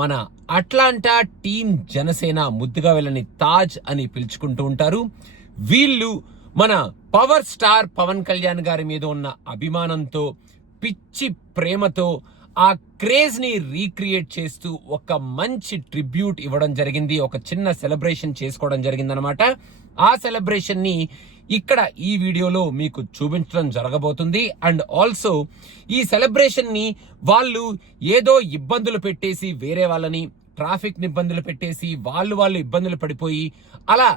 మన Atlanta team Janasena ముద్దుగా వెళ్ళని తాజ్ అని పిలుచుకుంటూ ఉంటారు. వీళ్ళు మన పవర్ స్టార్ పవన్ కళ్యాణ్ గారి మీద ఉన్న అభిమానంతో, పిచ్చి ప్రేమతో ఆ క్రేజ్ ని రీక్రియేట్ చేస్తూ ఒక మంచి ట్రిబ్యూట్ ఇవ్వడం జరిగింది. ఒక చిన్న సెలబ్రేషన్ చేసుకోవడం జరిగింది అనమాట. ఆ సెలబ్రేషన్ ని ఇక్కడ ఈ వీడియోలో మీకు చూపించడం జరగబోతుంది. అండ్ ఆల్సో ఈ సెలబ్రేషన్ ని వాళ్ళు ఏదో ఇబ్బందులు పెట్టేసి, వేరే వాళ్ళని ట్రాఫిక్ ఇబ్బందులు పెట్టేసి వాళ్ళు ఇబ్బందులు పడిపోయి అలా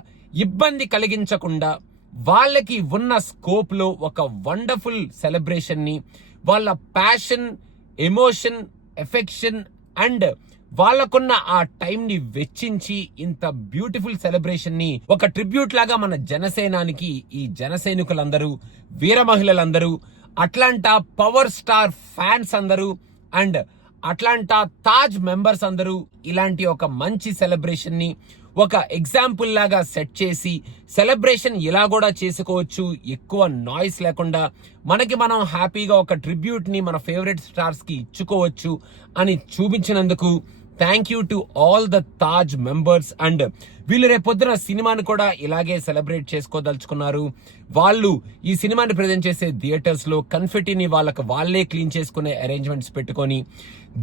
ఇబ్బంది కలిగించకుండా వాళ్ళకి ఉన్న స్కోప్ లో ఒక వండర్ఫుల్ సెలబ్రేషన్ ని, వాళ్ళ ప్యాషన్, ఎమోషన్, ఎఫెక్షన్ అండ్ వాళ్ళకున్న ఆ టైం ని వెచ్చించి ఇంత బ్యూటిఫుల్ సెలబ్రేషన్ ని ఒక ట్రిబ్యూట్ లాగా మన జనసేనానికి, ఈ జనసైనికులందరూ, వీర మహిళలందరూ, అట్లాంటా పవర్ స్టార్ ఫ్యాన్స్ అందరూ అండ్ అట్లాంటా తాజ్ మెంబర్స్ అందరూ ఇలాంటి ఒక మంచి సెలబ్రేషన్ ని ఒక ఎగ్జాంపుల్ లాగా సెట్ చేసి, సెలబ్రేషన్ ఇలా కూడా చేసుకోవచ్చు, ఎక్కువ నాయిస్ లేకుండా మనకి మనం హ్యాపీగా ఒక ట్రిబ్యూట్ ని మన ఫేవరెట్ స్టార్స్ కి ఇచ్చుకోవచ్చు అని చూపించినందుకు thank you to all the Taj members. And వీళ్ళు రేపొద్దున సినిమాని కూడా ఇలాగే సెలబ్రేట్ చేసుకోదలుచుకున్నారు. వాళ్ళు ఈ సినిమాని ప్రజెంట్ చేసే థియేటర్స్ లో కన్ఫెటీని వాళ్ళే క్లీన్ చేసుకునే అరేంజ్మెంట్స్ పెట్టుకొని,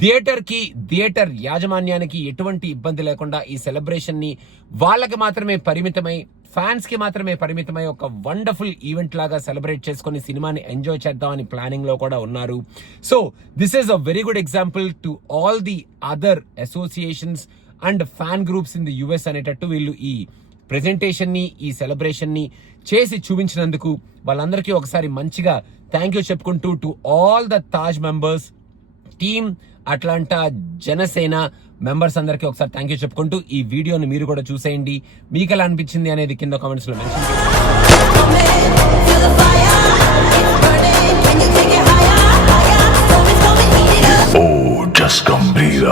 థియేటర్ యాజమాన్యానికి ఎటువంటి ఇబ్బంది లేకుండా ఈ సెలబ్రేషన్ ని వాళ్ళకి మాత్రమే పరిమితమై, ఫ్యాన్స్ కి మాత్రమే పరిమితమై ఒక వండర్ఫుల్ ఈవెంట్ లాగా సెలబ్రేట్ చేసుకుని సినిమాని ఎంజాయ్ చేద్దామని ప్లానింగ్ లో కూడా ఉన్నారు. So this is a very good example to all the other associations and fan groups in the US అనేటట్టు వీళ్ళు ఈ ప్రెజెంటేషన్ ని, ఈ సెలబ్రేషన్ ని చేసి చూపించినందుకు వాళ్ళందరికీ ఒకసారి మంచిగా థ్యాంక్ యూ చెప్పుకుంటూ to all the Taj members, team Atlanta Janasena members అందరికీ ఒకసారి థ్యాంక్ యూ చెప్పుకుంటూ ఈ వీడియోని మీరు కూడా చూసేయండి. మీకు ఎలా అనిపించింది అనేది కింద కామెంట్స్ లో మెన్షన్ చేయండి. Oh, just come breathe.